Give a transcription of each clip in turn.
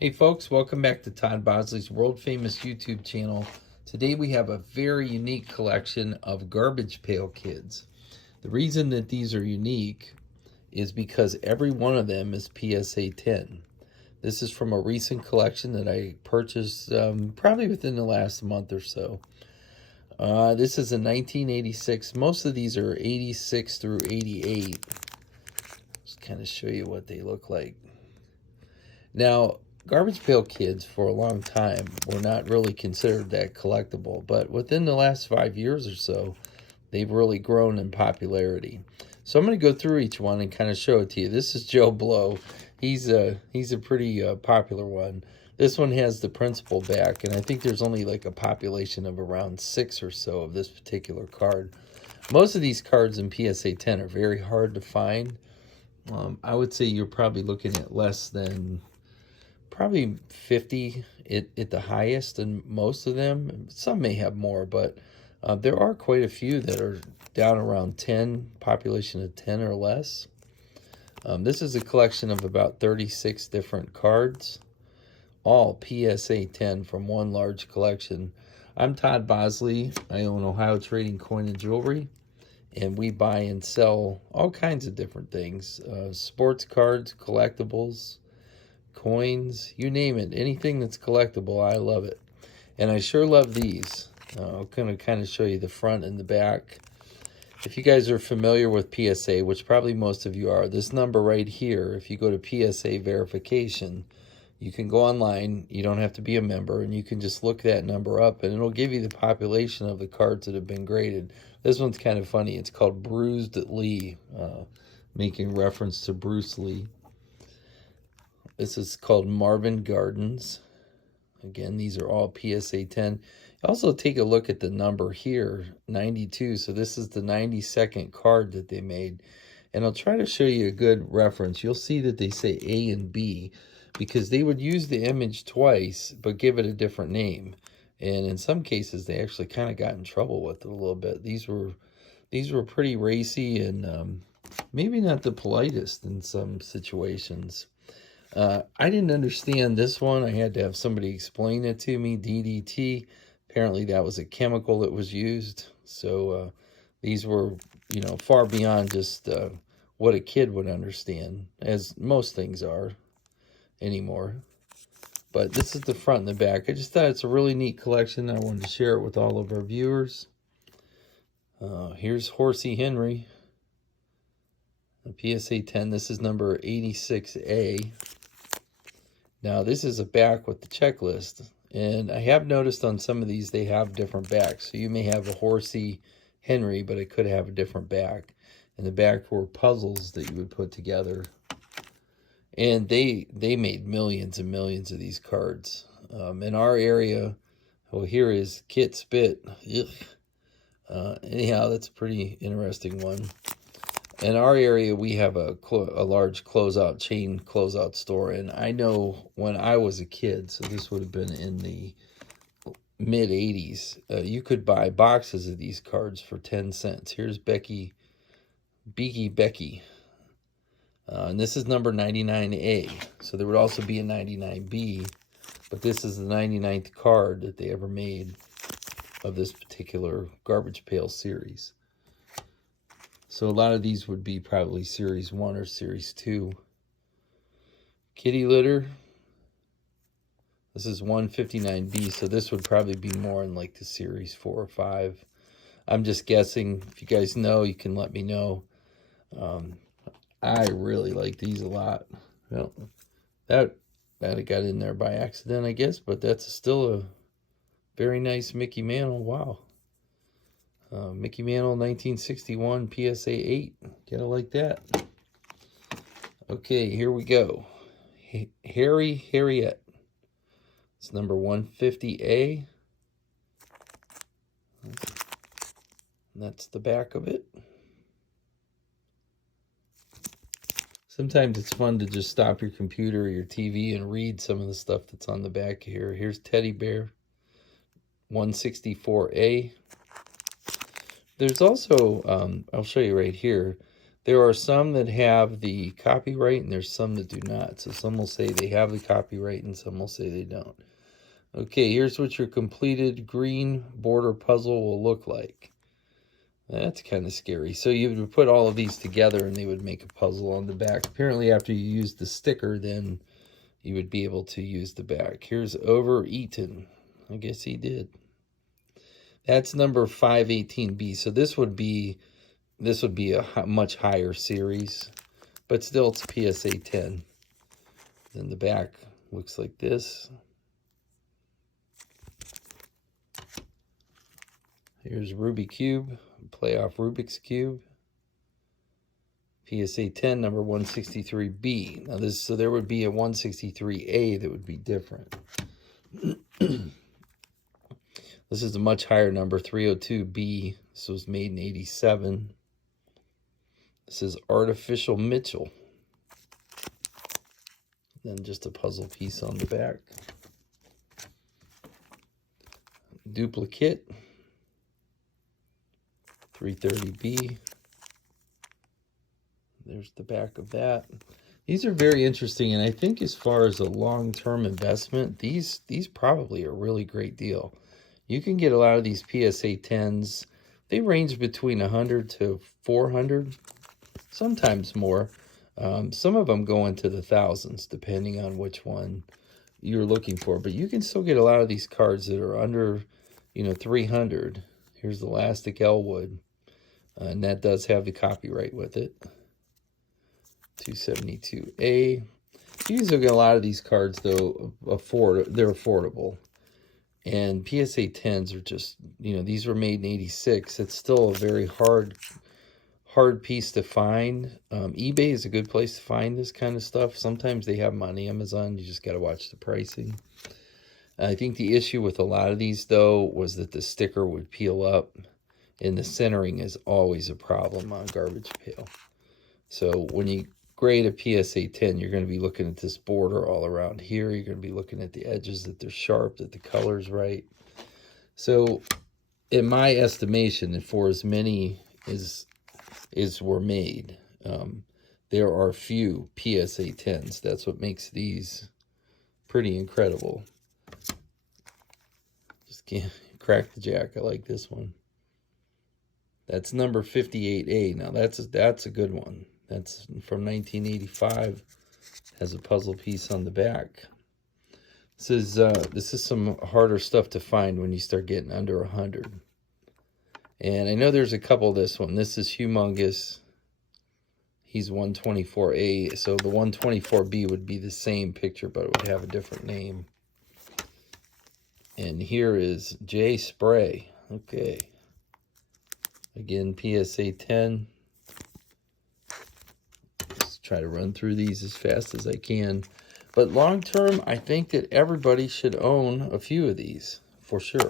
Hey folks, welcome back to Todd Bosley's world famous YouTube channel. Today we have a very unique collection of garbage pail kids. The reason that these are unique is because every one of them is PSA 10. This is from a recent collection that I purchased probably within the last month or so. This is a 1986. Most of these are 86 through 88. Just kind of show you what they look like. Now, garbage pail kids for a long time were not really considered that collectible, but within the last 5 years or so, they've really grown in popularity. So I'm going to go through each one and kind of show it to you. This is Joe Blow. He's a pretty popular one. This one has the principal back, and I think there's only like a population of around 6 or so of this particular card. Most of these cards in PSA 10 are very hard to find. I would say you're probably looking at less than probably 50 at the highest, and most of them, some may have more, but there are quite a few that are down around 10, population of 10 or less. This is a collection of about 36 different cards, all PSA 10 from one large collection. I'm Todd Bosley. I own Ohio Trading Coin and Jewelry, and we buy and sell all kinds of different things, sports cards, collectibles, coins, you name it. Anything that's collectible, I love it. And I sure love these. I'm going to kind of show you the front and the back. If you guys are familiar with PSA, which probably most of you are, this number right here, if you go to PSA verification, you can go online, you don't have to be a member, and you can just look that number up, and it'll give you the population of the cards that have been graded. This one's kind of funny. It's called Bruised Lee, making reference to Bruce Lee. This is called Marvin Gardens. Again, these are all PSA 10. Also take a look at the number here, 92. So this is the 92nd card that they made. And I'll try to show you a good reference. You'll see that they say A and B because they would use the image twice but give it a different name. And in some cases, they actually kind of got in trouble with it a little bit. These were pretty racy and maybe not the politest in some situations. I didn't understand this one. I had to have somebody explain it to me. DDT, apparently that was a chemical that was used. So these were, far beyond just what a kid would understand, as most things are anymore. But this is the front and the back. I just thought it's a really neat collection. I wanted to share it with all of our viewers. Here's Horsey Henry, a PSA 10. This is number 86A. Now, this is a back with the checklist, and I have noticed on some of these they have different backs. So you may have a Horsey Henry, but it could have a different back. And the back were puzzles that you would put together. And they made millions and millions of these cards. In our area, here is Kit Spit. Anyhow, that's a pretty interesting one. In our area, we have a large chain closeout store, and I know when I was a kid, so this would have been in the mid-'80s, you could buy boxes of these cards for 10 cents. Here's Beaky Becky, and this is number 99A, so there would also be a 99B, but this is the 99th card that they ever made of this particular garbage pail series. So a lot of these would be probably Series 1 or Series 2. Kitty litter. This is 159B, so this would probably be more in like the Series 4 or 5. I'm just guessing. If you guys know, you can let me know. I really like these a lot. Well, that got in there by accident, I guess, but that's still a very nice Mickey Mantle. Wow. Mickey Mantle 1961 PSA 8. Gotta like that. Okay, here we go. Harriet. It's number 150A. And that's the back of it. Sometimes it's fun to just stop your computer or your TV and read some of the stuff that's on the back here. Here's Teddy Bear 164A. There's also, I'll show you right here, There are some that have the copyright and there's some that do not. So some will say they have the copyright and some will say they don't. Okay, here's what your completed green border puzzle will look like. That's kind of scary. So you would put all of these together and they would make a puzzle on the back. Apparently after you use the sticker, then you would be able to use the back. Here's Overeaten. I guess he did. That's number 518B. So this would be a much higher series, but still it's PSA 10. Then the back looks like this. Here's Ruby Cube, Playoff Rubik's Cube. PSA 10, number 163B. Now so there would be a 163A that would be different. This is a much higher number, 302B. This was made in 87. This is Artificial Mitchell. Then just a puzzle piece on the back. Duplicate. 330B. There's the back of that. These are very interesting, and I think as far as a long-term investment, these probably are a really great deal. You can get a lot of these PSA 10s. They range between 100 to 400, sometimes more. Some of them go into the thousands, depending on which one you're looking for. But you can still get a lot of these cards that are under, 300. Here's the Elastic Elwood, and that does have the copyright with it. 272A. You can still get a lot of these cards, though, they're affordable. And PSA 10s are just, these were made in 86. It's still a very hard piece to find. eBay is a good place to find this kind of stuff. Sometimes they have them on Amazon. You just got to watch the pricing. I think the issue with a lot of these, though, was that the sticker would peel up. And the centering is always a problem on Garbage Pail. So when you grade a PSA 10, you're going to be looking at this border all around here. You're going to be looking at the edges, that they're sharp, that the color's right. So in my estimation, for as many as were made, there are few PSA 10s. That's what makes these pretty incredible. Just can't crack the jack. I like this one. That's number 58A. Now that's a good one. That's from 1985. Has a puzzle piece on the back. This is some harder stuff to find when you start getting under 100. And I know there's a couple of this one. This is Humongous. He's 124A. So the 124B would be the same picture, but it would have a different name. And here is J Spray. Okay. Again, PSA 10. Let's try to run through these as fast as I can. But long term, I think that everybody should own a few of these, for sure.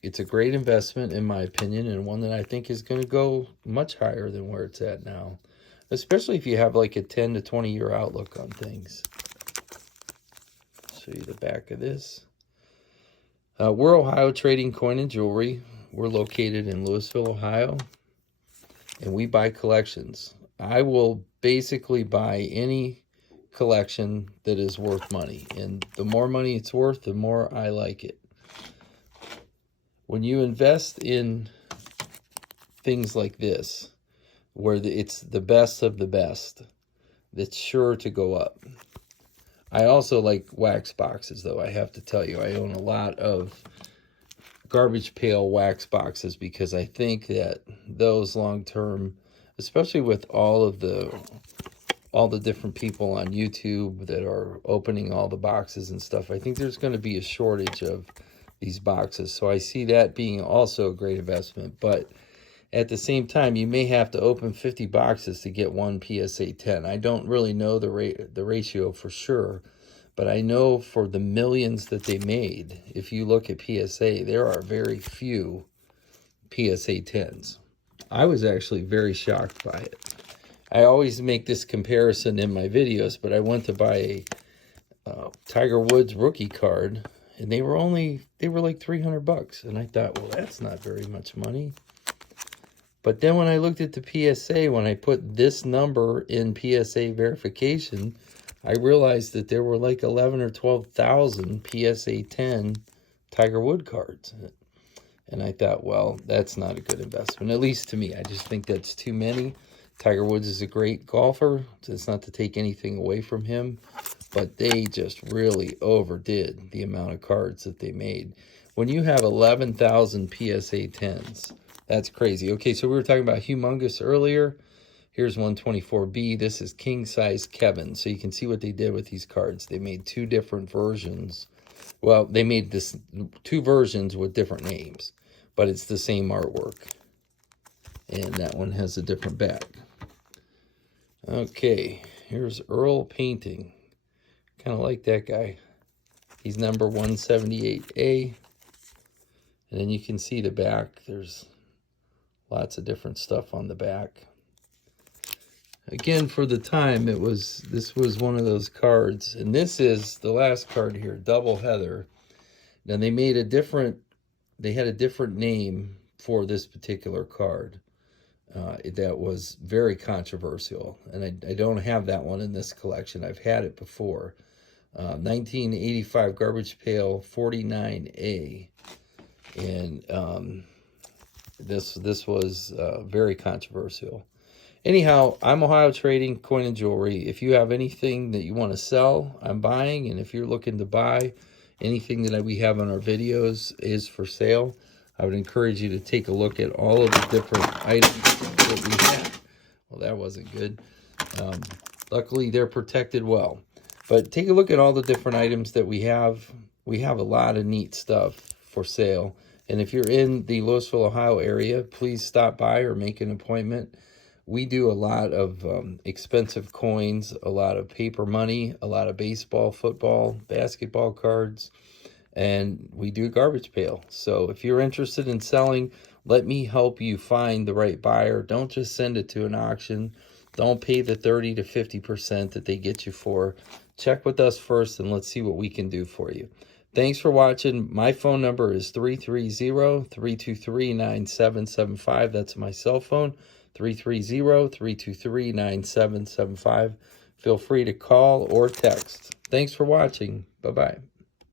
It's a great investment, in my opinion, and one that I think is going to go much higher than where it's at now. Especially if you have like a 10 to 20 year outlook on things. Show you the back of this. We're Ohio Trading Coin and Jewelry. We're located in Louisville, Ohio, and we buy collections. I will basically buy any collection that is worth money, and the more money it's worth, the more I like it. When you invest in things like this, where it's the best of the best, that's sure to go up. I also like wax boxes, though. I have to tell you, I own a lot of Garbage Pail wax boxes because I think that those long term, especially with all the different people on YouTube that are opening all the boxes and stuff, I think there's going to be a shortage of these boxes. So I see that being also a great investment. But at the same time, you may have to open 50 boxes to get one PSA 10. I don't really know the ratio for sure, but I know for the millions that they made, if you look at PSA, there are very few PSA 10s. I was actually very shocked by it. I always make this comparison in my videos, but I went to buy a Tiger Woods rookie card, and they were like $300, and I thought, well, that's not very much money. But then when I looked at the PSA, when I put this number in PSA verification, I realized that there were like 11 or 12,000 PSA 10 Tiger Woods cards. And I thought, well, that's not a good investment, at least to me. I just think that's too many. Tiger Woods is a great golfer. So it's not to take anything away from him, but they just really overdid the amount of cards that they made. When you have 11,000 PSA 10s, that's crazy. Okay, so we were talking about Humongous earlier. Here's 124B. This is King Size Kevin. So you can see what they did with these cards. They made two different versions. Well, they made this two versions with different names, but it's the same artwork. And that one has a different back. Okay, here's Earl Painting. Kind of like that guy. He's number 178A. And then you can see the back. There's lots of different stuff on the back. Again, for the time, this was one of those cards. And this is the last card here, Double Heather. Now they had a different name for this particular card that was very controversial. And I don't have that one in this collection. I've had it before. 1985 Garbage Pail 49A. And this was very controversial. Anyhow, I'm Ohio Trading Coin and Jewelry. If you have anything that you want to sell, I'm buying. And if you're looking to buy, anything that we have on our videos is for sale. I would encourage you to take a look at all of the different items that we have. Well, that wasn't good. Luckily, they're protected well. But take a look at all the different items that we have. We have a lot of neat stuff for sale. And if you're in the Louisville, Ohio area, please stop by or make an appointment. We do a lot of expensive coins, a lot of paper money, a lot of baseball, football, basketball cards, and we do garbage pail. So if you're interested in selling, let me help you find the right buyer. Don't just send it to an auction. Don't pay the 30 to 50% that they get you for. Check with us first and let's see what we can do for you. Thanks for watching. My phone number is 330-323-9775. That's my cell phone, 330-323-9775. Feel free to call or text. Thanks for watching. Bye-bye.